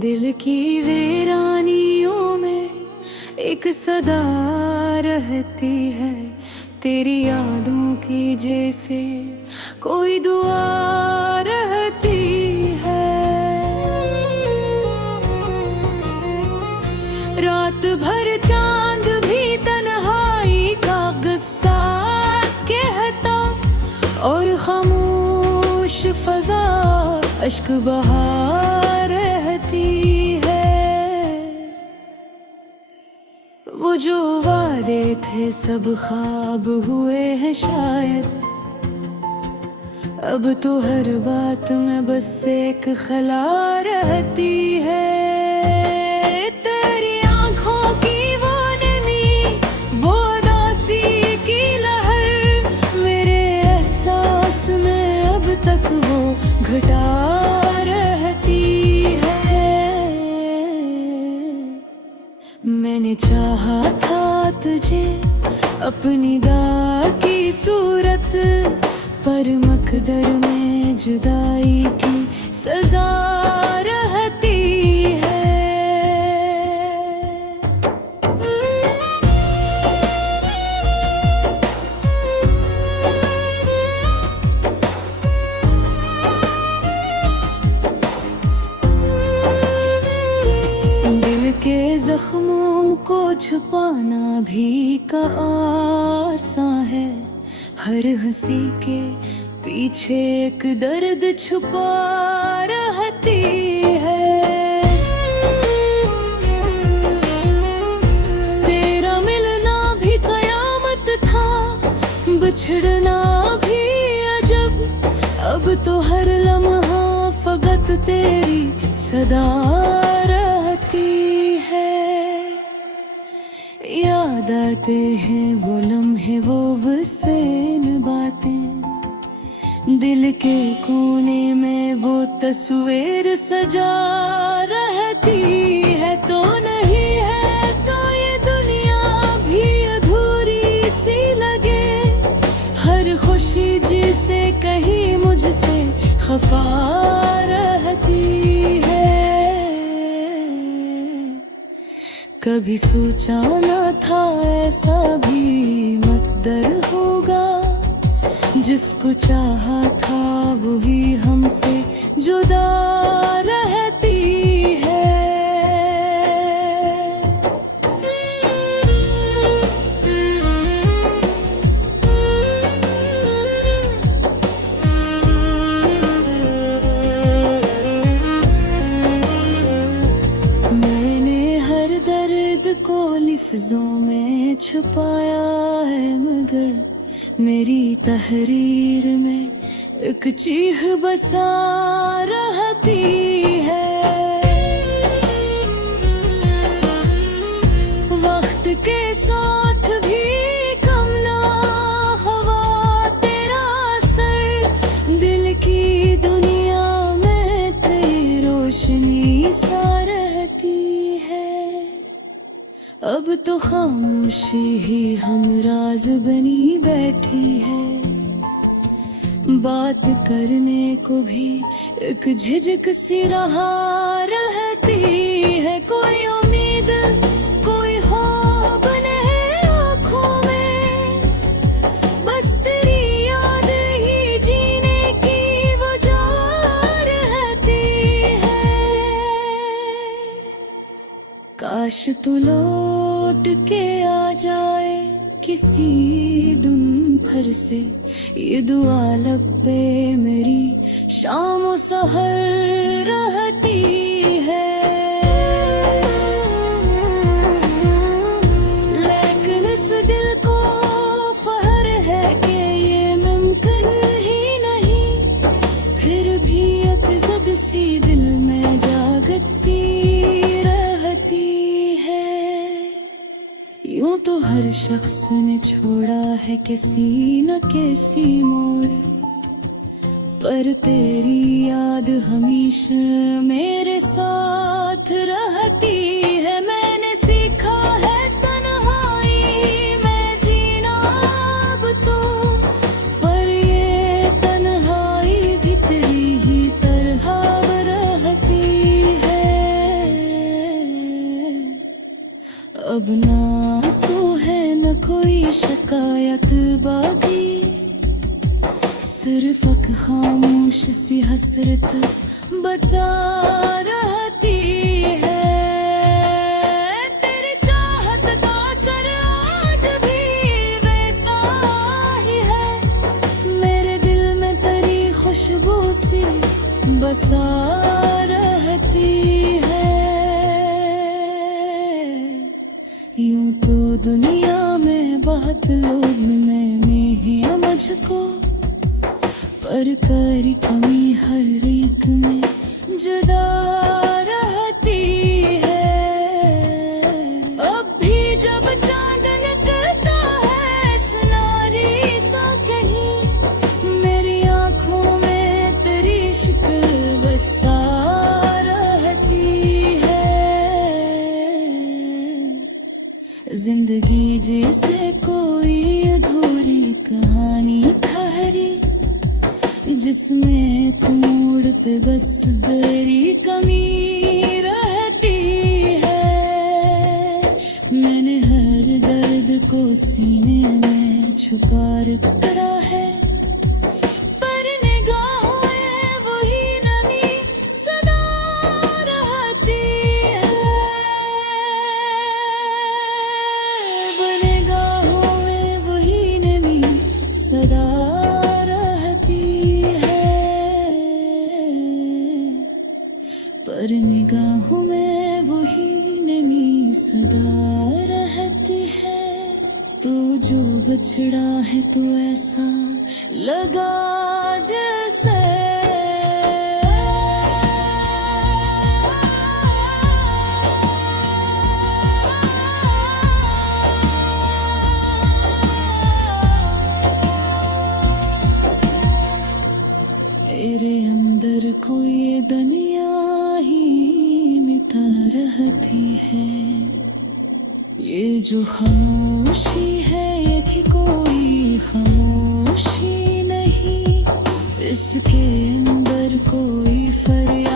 दिल की वीरानियों में एक सदा रहती है, तेरी यादों की जैसे कोई दुआ रहती है। रात भर चांद भी तन्हाई का गुस्सा कहता, और खामोश फजा अश्क बहा रहती है। वो जो वादे थे सब ख्वाब हुए हैं शायद, अब तो हर बात में बस एक खला रहती है। तेरी आंखों की वो नमी, वो उदासी की लहर, मेरे एहसास में अब तक वो घटा रहती है। मैंने चाहा था तुझे अपनी दाग की सूरत, पर मकदर में जुदाई की सजा रहती है। दिल के जख्मों को छुपाना भी का आसान है, हर हंसी के पीछे एक दर्द छुपा रहती है। तेरा मिलना भी कयामत था, बिछड़ना भी अजब, अब तो हर लम्हा फकत तेरी सदा रहती है। याद आते हैं वो लम्हे, वो वसीन बातें, दिल के कोने में वो तस्वीर सजा रहती है। तो नहीं है तो ये दुनिया भी अधूरी सी लगे, हर खुशी जिसे कहीं मुझसे खफा रहती है। कभी सोचा न था ऐसा भी मकदर होगा, जिसको चाहा था वही हमसे जुदा रहती है। मैंने हर दर्द को लफ्जों में छुपाया है, मगर मेरी तहरीर में एक चीख बसा रहती है। वक्त के साथ भी कम ना हवा तेरा असर, दिल की दुनिया में तेरी रोशनी सा रहती है। अब तो खामोशी ही हमराज बनी बैठी है, बात करने को भी एक झिझक सी रहा रहती है। कोई उम्मीद कोई ख्वाब नहीं आँखों में, बस तेरी याद ही जीने की वजह रहती है। काश तू लौट के आ जाए किसी दिन फिर से, ये दुआ लब पे मेरी शाम और सहर रहती है। लेकिन इस दिल को फहर है कि ये मुमकिन ही नहीं, फिर भी एक ज़द सी दिल में जागती रहती है। यूं तो हर शख्स ने छोड़ा है किसी न किसी मोड़, पर तेरी याद हमेशा मेरे साथ रहती है। मैंने सीखा है तन्हाई में जीना अब तो, पर ये तन्हाई भी तेरी ही तरह रहती है। अब ना आंसू है न कोई शिकायत बाकी, सिर्फ एक खामोश सी हसरत बचा रहती है। तेरी चाहत का असर आज भी वैसा ही है, मेरे दिल में तेरी खुशबू सी बसा रहती है। यूं तो दुनिया में बहुत लोग मिले मियां मुझको, पर करी कमी हर एक में जुदा रहती है। अब भी जब चांद निकलता है सुनारी सा कहीं, मेरी आंखों में तेरी शक्ल बसा रहती है। जिंदगी जैसे कोई अधूरी कहानी ठहरी, जिसमें एक मोड़ पे बस तेरी कमी रहती है। मैंने हर दर्द को सीने में छुपा रखा है, पर निगाहों में वही नमी सदा रहती है। निगाहों में वही नमी सदा पर निगाहों में वही नमी सदा रहती है। तो जो बछड़ा है तो ऐसा लगा जैसे मेरे अंदर कोई दुनिया ही मिटा रहती है। ये जो खामोशी है ये भी कोई खामोशी नहीं, इसके अंदर कोई फरियाद